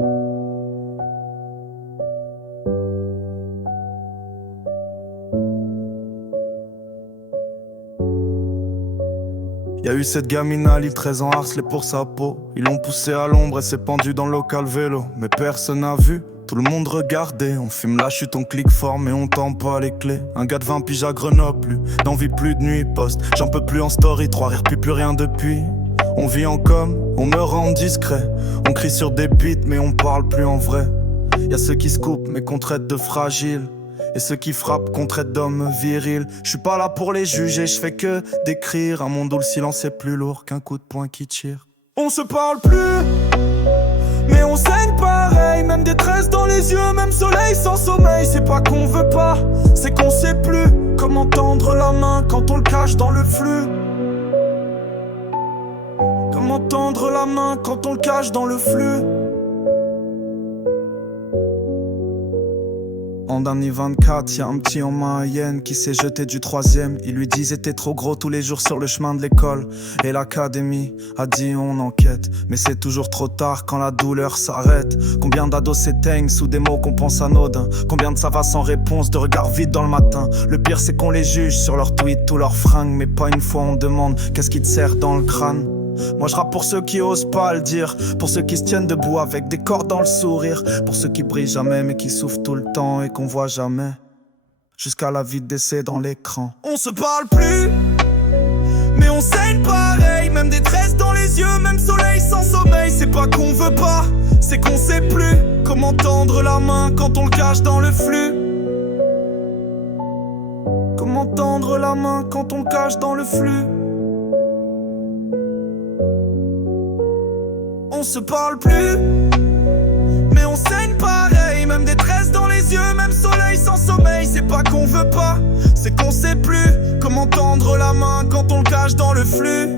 Y'a eu cette gamine à Lille, 13 ans harcelée pour sa peau. Ils l'ont poussée à l'ombre et s'est pendue dans le local vélo. Mais personne n'a vu, tout le monde regardait. On filme la chute, on clique fort mais on tend pas les clés. Un gars de 20 piges à Grenoble, plus d'envie, plus de nuit, poste. J'en peux plus en story, 3 rires, plus rien depuis. On vit en com, on meurt en discret. On crie sur des beats mais on parle plus en vrai. Y'a ceux qui se coupent mais qu'on traite de fragiles. Et ceux qui frappent qu'on traite d'hommes virils. Je suis pas là pour les juger, je fais que décrire un monde où le silence est plus lourd qu'un coup de poing qui tire. On se parle plus, mais on saigne pareil. Même détresse dans les yeux, même soleil sans sommeil. C'est pas qu'on veut pas, c'est qu'on sait plus comment tendre la main quand on le cache dans le flux. Comment tendre la main quand on le cache dans le flux. En dernier 24, y'a un petit en Mayenne qui s'est jeté du 3ème. Il lui disait t'es trop gros tous les jours sur le chemin de l'école. Et l'académie a dit on enquête. Mais c'est toujours trop tard quand la douleur s'arrête. Combien d'ados s'éteignent sous des mots qu'on pense anodins. Combien de ça va sans réponse, de regards vides dans le matin. Le pire c'est qu'on les juge sur leurs tweets ou leurs fringues. Mais pas une fois on demande qu'est-ce qui te sert dans le crâne. Moi je rappe pour ceux qui osent pas le dire. Pour ceux qui se tiennent debout avec des cordes dans le sourire. Pour ceux qui brillent jamais mais qui souffrent tout le temps et qu'on voit jamais. Jusqu'à la vie de décès dans l'écran. On se parle plus, mais on saigne pareil. Même détresse dans les yeux, même soleil sans sommeil. C'est pas qu'on veut pas, c'est qu'on sait plus comment tendre la main quand on le cache dans le flux. Comment tendre la main quand on le cache dans le flux. On se parle plus, mais on saigne pareil. Même détresse dans les yeux, même soleil sans sommeil. C'est pas qu'on veut pas, c'est qu'on sait plus comment tendre la main quand on le cache dans le flux.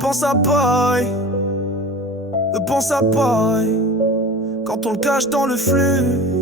Pense à paille, pense à paille quand on le cache dans le flux.